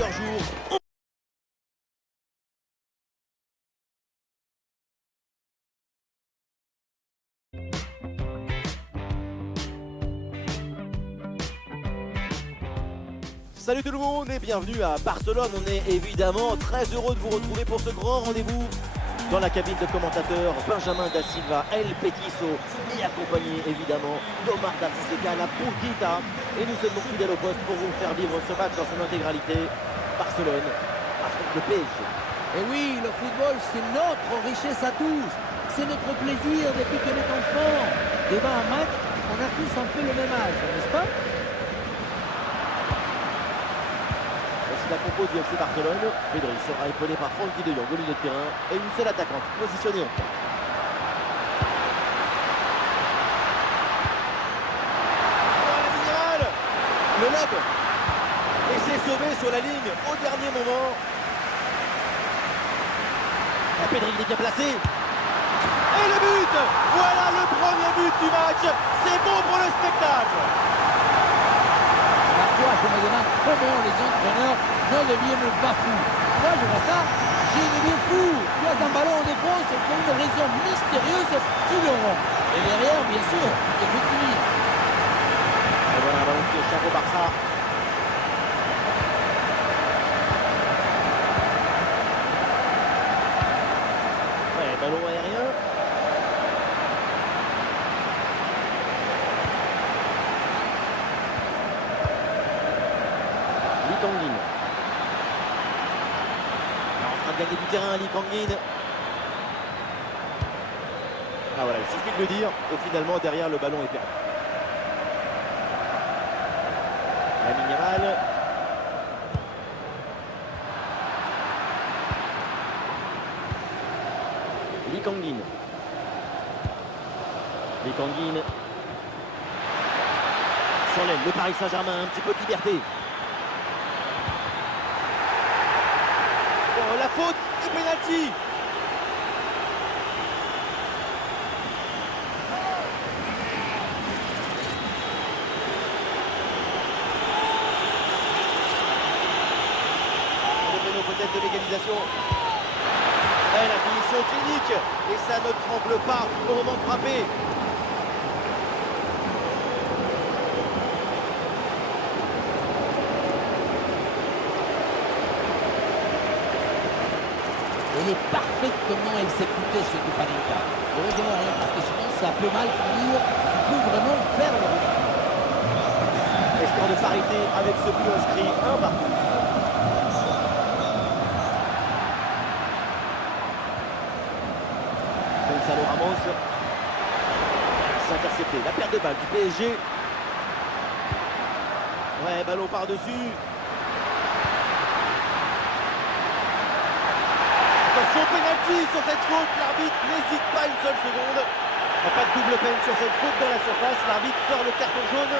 meilleurs jours. Salut tout le monde et bienvenue à Barcelone. On est évidemment très heureux de vous retrouver pour ce grand rendez-vous dans la cabine de commentateurs. Benjamin da Silva, El Petiso et accompagné évidemment d'Omar da Fonseca, la Pulguita. Et nous sommes donc fidèles au poste pour vous faire vivre ce match dans son intégralité. Barcelone affronte le PSG. Et oui, le football, c'est notre richesse à tous. C'est notre plaisir depuis que l'on est enfant. Devant un match, on a tous un peu le même âge, n'est-ce pas? La compo du FC Barcelone, Pedri sera épaulé par Frenkie de Jong au milieu de terrain et une seule attaquante positionnée en pointe. Le lob et c'est sauvé sur la ligne au dernier moment. La Pedri il est bien placé. Et le but! Voilà le premier but du match. C'est bon pour le spectacle. Parfois, je me demande comment les entraîneurs ne deviennent pas fous. Moi, je vois ça, j'ai devenu fou. Tu as un ballon en défense pour une raison mystérieuse, tu le rends. Et derrière, bien sûr, il faut finir. Et voilà un ballon qui échappe au Barça. Ouais, ballon aérien. Lee Kang-in. En train de gagner du terrain, Lee Kang-in. Ah voilà, il suffit de le dire. Et finalement, derrière, le ballon est perdu. Lamine Yamal. Lee Kang-in. Lee Kang-in. Sur l'aile, le Paris Saint-Germain, un petit peu de liberté. Oh, la faute et pénalty. Peut-être de l'égalisation. Et la finition clinique. Et ça ne tremble pas au moment de frapper. Elle est parfaitement exécutée ce Panenka. Heureusement, hein, parce que sinon ça peut mal finir. Tu peux vraiment faire le but. Et score de parité avec ce but inscrit 1-1. Gonzalo Ramos. C'est intercepté. La perte de balle du PSG. Ouais, ballon par-dessus. Attention, pénalty sur cette faute. L'arbitre n'hésite pas une seule seconde. Il n'y a pas de double peine sur cette faute dans la surface. L'arbitre sort le carton jaune.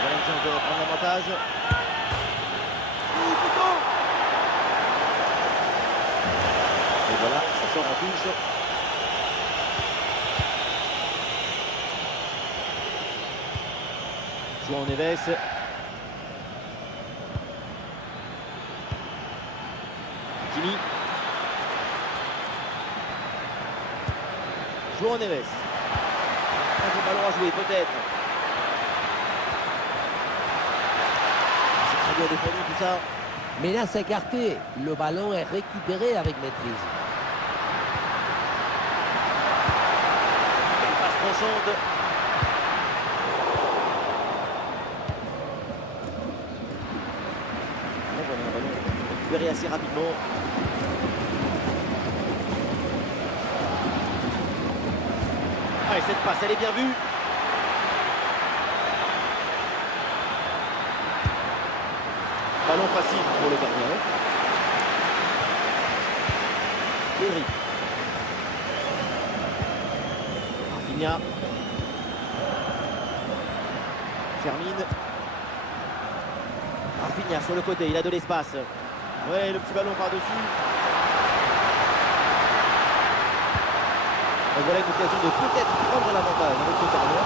Voilà une chance de reprendre l'avantage. Et voilà, ça sort en touche. João Neves. Hakimi. João Neves. Un ballon à jouer peut-être. C'est très bien défendu tout ça. Menace écartée. Le ballon est récupéré avec maîtrise. Une passe tranchante. Voilà un ballon récupéré assez rapidement. Ah, et cette passe, elle est bien vue. Ballon facile pour le gardien. Pedri. Rafinha. Fermine. Rafinha sur le côté, il a de l'espace. Ouais, le petit ballon par-dessus. Et voilà une occasion de peut-être prendre l'avantage avec ce corner.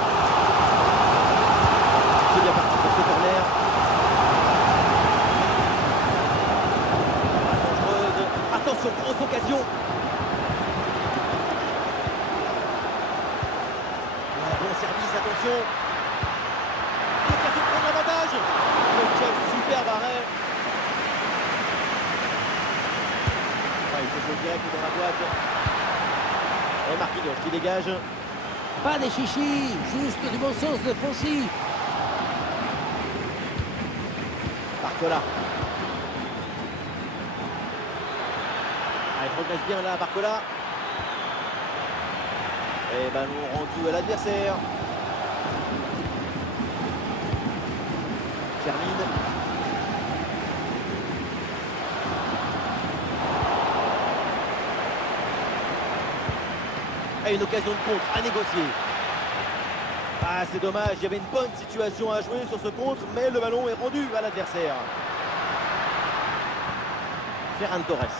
Attention. L'occasion de prendre l'avantage. Quel superbe arrêt. Ouais, il se joue direct dans la boîte. Et Marquinhos qui dégage. Pas de chichi, juste du bon sens défensif. Barcola. Ah, il progresse bien là, Barcola. Et ballon rendu à l'adversaire. Termine. Et une occasion de contre à négocier. Ah, c'est dommage, il y avait une bonne situation à jouer sur ce contre, mais le ballon est rendu à l'adversaire. Ferran Torres.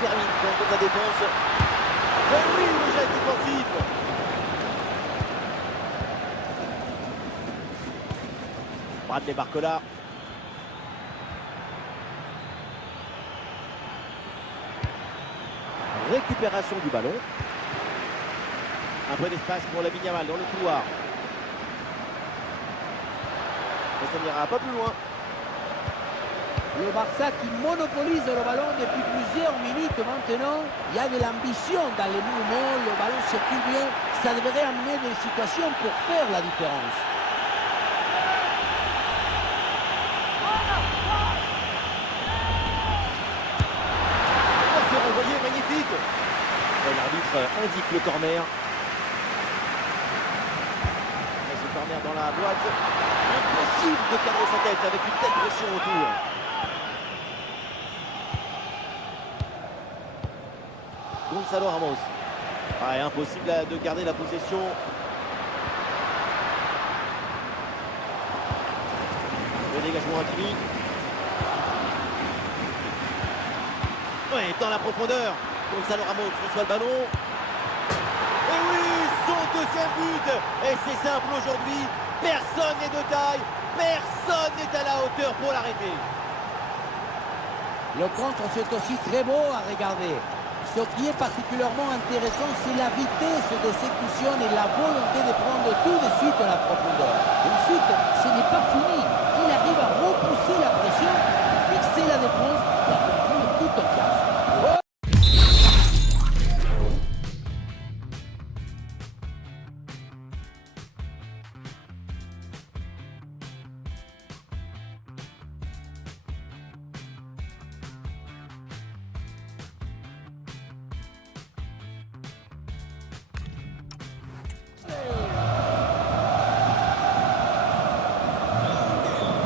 Termine dans la défense. Et oui, le geste défensif. Bradley Barcola. Récupération du ballon. Un peu d'espace pour Lamine Yamal dans le couloir. Mais ça n'ira pas plus loin. Le Barça qui monopolise le ballon depuis plusieurs minutes maintenant. Il y a de l'ambition dans les mouvements, le ballon circule bien. Ça devrait amener des situations pour faire la différence. Oh, c'est renvoyé, magnifique. Et l'arbitre indique le corner. Et ce corner dans la boîte. Impossible de cadrer sa tête avec une telle pression autour. Gonzalo Ramos. Ouais, impossible de garder la possession. Le dégagement Hakimi. Ouais, dans la profondeur. Gonzalo Ramos reçoit le ballon. Et oui, son deuxième but. Et c'est simple aujourd'hui. Personne n'est de taille. Personne n'est à la hauteur pour l'arrêter. Le contre, c'est aussi très beau à regarder. Ce qui est particulièrement intéressant, c'est la vitesse d'exécution et la volonté de prendre tout de suite la profondeur. Ensuite, ce n'est pas fini. Il arrive à repousser la pression, à fixer la défense et à conclure tout en classe.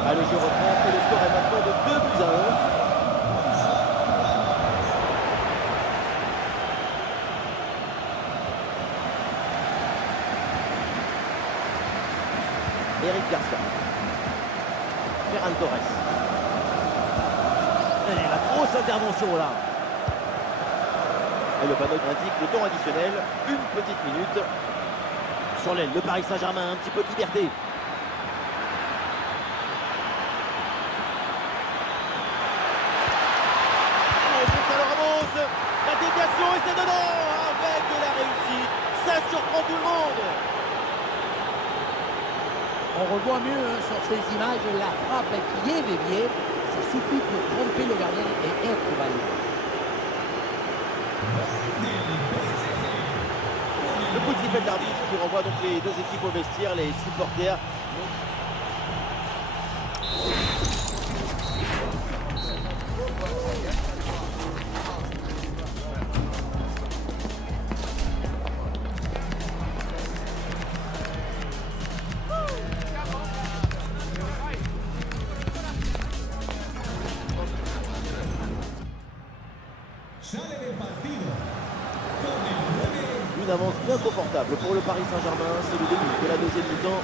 Ah, le jeu reprend et le score est maintenant de 2-1. Eric Garcia. Ferran Torres. Et la grosse intervention là. Et le panneau indique le temps additionnel, une petite minute. Sur l'aile, le Paris Saint-Germain, un petit peu de liberté. La déviation et c'est dedans avec de la réussite. Ça surprend tout le monde. On revoit mieux sur ces images la frappe qui est déviée. Ça suffit pour tromper le gardien et être validé. Le coup de sifflet de l'arbitre qui renvoie donc les deux équipes au vestiaire, les supporters. Une avance bien confortable pour le Paris Saint-Germain. C'est le début de la deuxième mi-temps.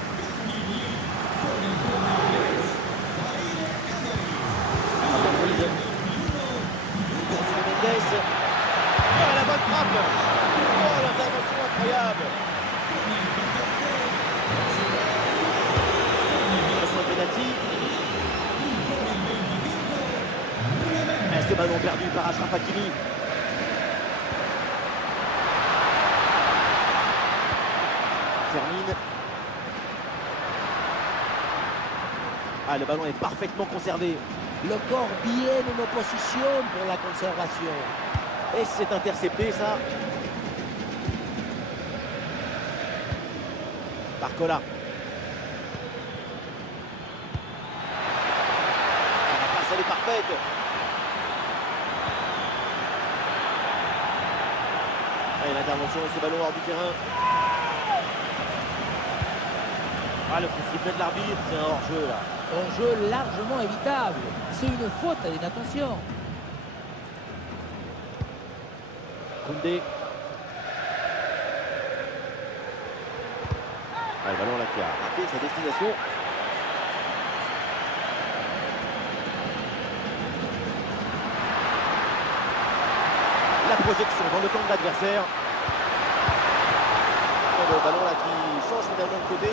Mendes. Oh, la bonne frappe. Oh, l'intervention incroyable. Penalty. Et ce ballon perdu par Achraf Hakimi. termine. Ah, le ballon est parfaitement conservé. Le corps bien en opposition pour la conservation. Et c'est intercepté ça. Barcola. La passe elle est parfaite. Et l'intervention de ce ballon hors du terrain. Ah, le coup de sifflet de l'arbitre, c'est un hors-jeu là. Hors-jeu largement évitable. C'est une faute à l'inattention. Koundé. Ah, le ballon là qui a raté sa destination. La projection dans le camp de l'adversaire. Le ballon là qui change finalement de côté.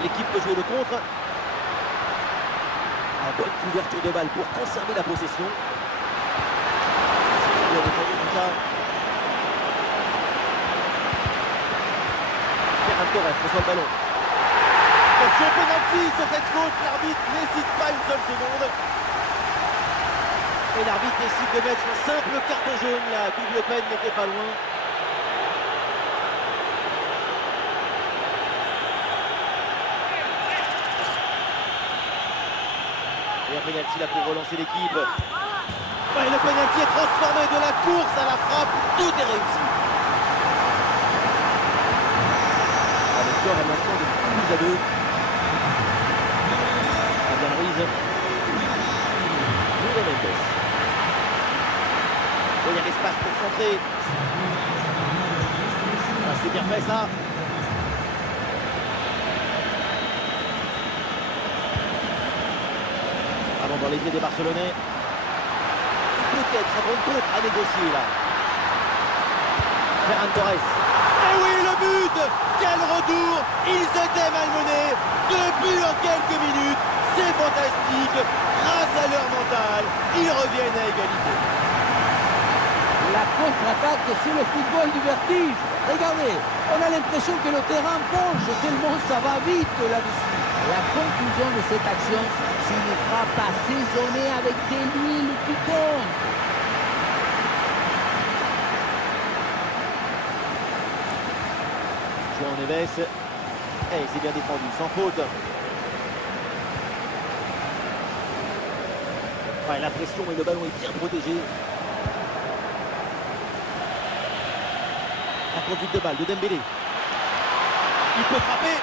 L'équipe peut jouer le contre. Une bonne couverture de balle pour conserver la possession. C'est bien défendu tout ça. Ferran Torres reçoit le ballon. Attention, penalty sur cette faute. L'arbitre n'hésite pas une seule seconde. Et l'arbitre décide de mettre un simple carton jaune. La double peine n'était pas loin. Et un penalty là pour relancer l'équipe. Ouais, le penalty est transformé de la course à la frappe. Tout est réussi. Ah, le score est maintenant de 12-2. Fabian Ruiz. Nuno Mendes. Il y a l'espace pour centrer. Ah, c'est bien fait ça. Dans les pieds des Barcelonais. Peut-être un bon contre à négocier là. Ferran Torres. Et oui, le but! Quel retour! Ils étaient malmenés. 2 buts en quelques minutes. C'est fantastique. Grâce à leur mental, ils reviennent à égalité. La contre-attaque, c'est le football du vertige. Regardez, on a l'impression que le terrain penche tellement ça va vite là-dessus. La conclusion de cette action, c'est une frappe assaisonnée avec de l'huile piquante. João Neves. Et c'est bien défendu, sans faute. Ouais, la pression et le ballon est bien protégé. La conduite de balle de Dembélé. Il peut frapper.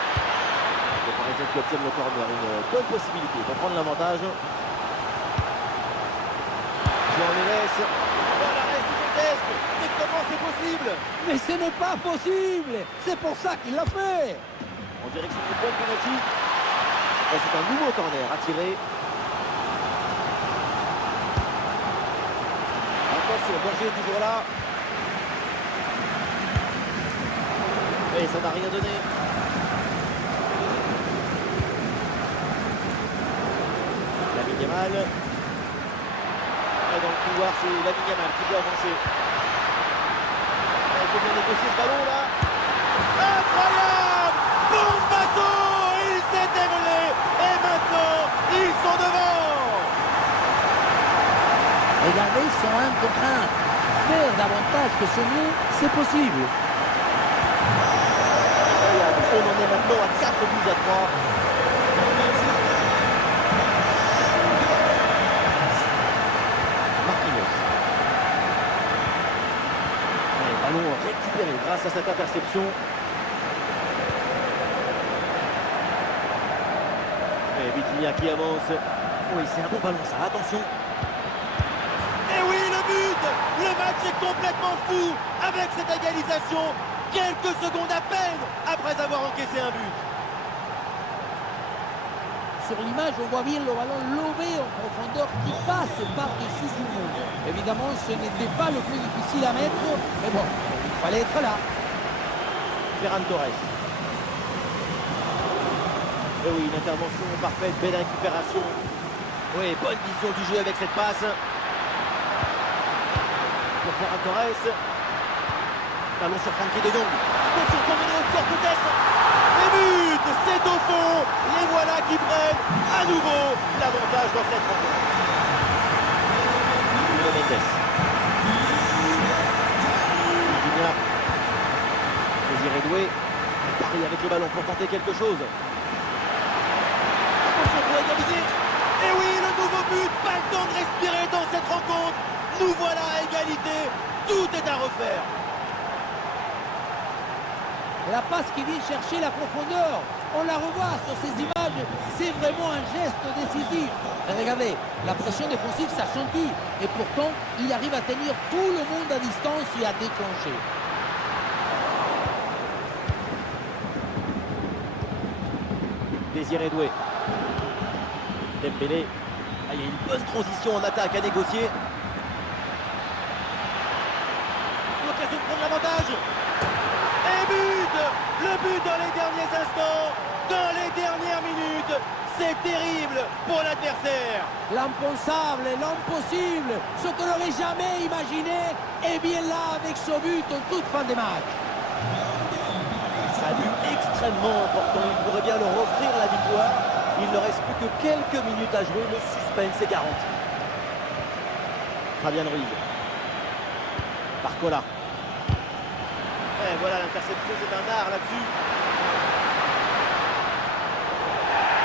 Les Parisiens qui obtiennent le corner, une bonne possibilité pour prendre l'avantage. João Neves. Oh, l'arrêt gigantesque. Mais comment c'est possible? Mais ce n'est pas possible. C'est pour ça qu'il l'a fait. En direction du point de penalty. C'est un nouveau corner à tirer. Attention, Borgé est toujours là. Et ça n'a rien donné. Lamine Yamal. Et dans le couloir, c'est Lamine Yamal qui doit avancer. Il faut bien négocier ce ballon là. Incroyable! Bombasso! Il s'est dévolé. Et maintenant, ils sont devant. Regardez, ils sont un contre un. Faire davantage que ce mieux, c'est possible. On en est maintenant à 4 buts à 3. Marquinhos. Le ballon récupéré grâce à cette interception. Et Vitinha qui avance. Oui, c'est un bon ballon ça, attention. Et oui, le but! Le match est complètement fou avec cette égalisation. Quelques secondes à peine après avoir encaissé un but. Sur l'image, on voit bien le ballon lobé en profondeur qui passe par-dessus tout le monde. Évidemment, ce n'était pas le plus difficile à mettre, mais bon, il fallait être là. Ferran Torres. Et oui, une intervention parfaite, belle récupération. Oui, bonne vision du jeu avec cette passe. Pour Ferran Torres. Ballon sur Frenkie de Jong. Attention pour mener au score peut-être. Les buts, c'est au fond. Les voilà qui prennent à nouveau l'avantage dans cette rencontre. Nuno Mendes. Vitinha. Désiré Doué. Paris avec le ballon pour tenter quelque chose. Attention pour égaliser. Et oui, le nouveau but. Pas le temps de respirer dans cette rencontre. Nous voilà à égalité. Tout est à refaire. Et la passe qui vient chercher la profondeur, on la revoit sur ces images, c'est vraiment un geste décisif. Et regardez, la pression défensive s'accentue et pourtant il arrive à tenir tout le monde à distance et à déclencher. Désiré Doué. Dembélé. Ah, il y a une bonne transition en attaque à négocier. L'occasion de prendre l'avantage. Et but! Le but dans les derniers instants, dans les dernières minutes. C'est terrible pour l'adversaire. L'impensable, l'impossible, ce qu'on n'aurait jamais imaginé, est bien là avec ce but en toute fin de match. Un but extrêmement important, il pourrait bien leur offrir la victoire. Il ne reste plus que quelques minutes à jouer, le suspense est garanti. Fabian Ruiz. Barcola. Et voilà, l'interception, c'est un art là-dessus.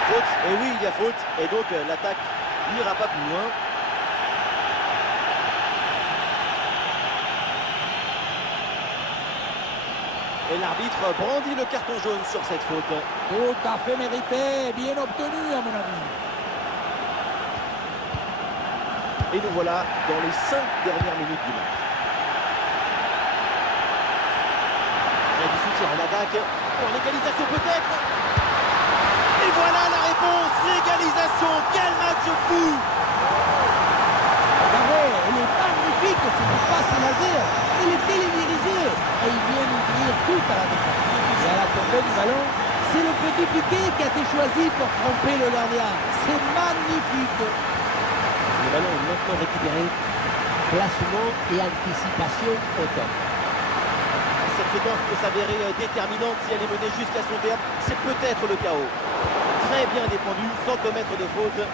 Faute, et oui, il y a faute, et donc l'attaque n'ira pas plus loin. Et l'arbitre brandit le carton jaune sur cette faute. Tout à fait mérité, bien obtenu à mon avis. Et nous voilà dans les 5 dernières minutes du match. Il y a du soutien en attaque. Pour l'égalisation peut-être. Et voilà la réponse, l'égalisation. Quel match fou! Regardez, elle est magnifique, cette passe laser. Il est télédirigé et il vient ouvrir tout à la défense. Et à la tombée du ballon, c'est le petit piqué qui a été choisi pour tromper le gardien. C'est magnifique. Le ballon est maintenant récupéré. Placement et anticipation au top. Cette séquence peut s'avérer déterminante si elle est menée jusqu'à son terme. C'est peut-être le chaos. Très bien défendu, sans commettre de faute.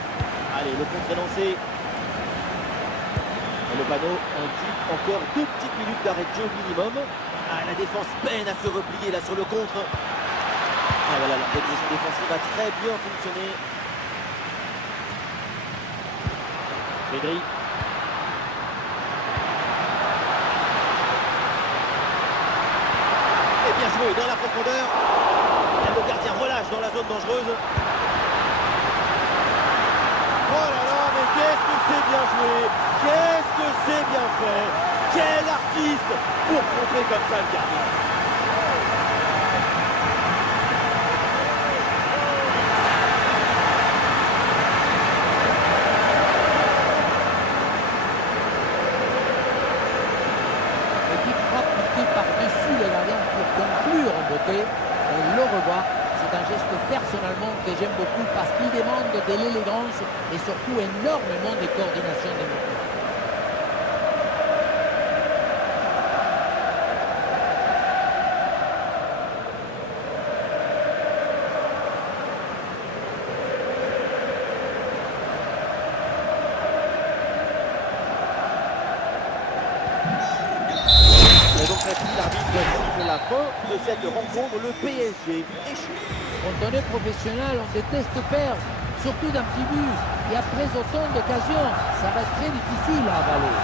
Allez, le contre est lancé. Et le panneau indique encore 2 petites minutes d'arrêt de jeu minimum. Ah, la défense peine à se replier là sur le contre. Ah voilà, l'organisation défensive a très bien fonctionné. Pedri. Et bien joué dans la profondeur. Et le gardien relâche dans la zone dangereuse. Oh là là, mais qu'est-ce que c'est bien joué! Qu'est-ce que c'est bien fait! Quel artiste pour tromper comme ça le gardien! Petite frappe piquée par-dessus le gardien pour conclure en beauté. On le revoit. C'est un geste personnellement que j'aime beaucoup parce qu'il demande de l'élégance et surtout énormément de coordination des mouvements. Et donc l'arbitre siffle la fin de cette rencontre. Le PSG échoue. Quand on est professionnel, on déteste perdre, surtout d'un petit but. Et après autant d'occasions, ça va être très difficile à avaler.